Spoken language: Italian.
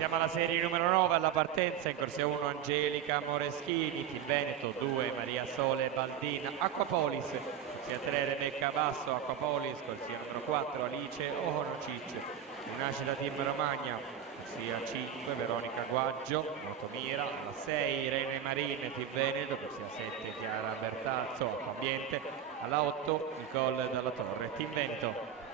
Siamo alla serie numero 9, alla partenza in corsia 1 Angelica Moreschini, Team Veneto 2 Maria Sole Baldina, Acquapolis, corsia 3 Rebecca Basso, Acquapolis, corsia numero 4 Alice Ohonocic, Unacida Team Romagna, corsia 5 Veronica Guaggio, Motomira, alla 6 Irene Marine Team Veneto, corsia 7 Chiara Bertazzo, Acquambiente, alla 8 Nicole Dalla Torre Team Veneto.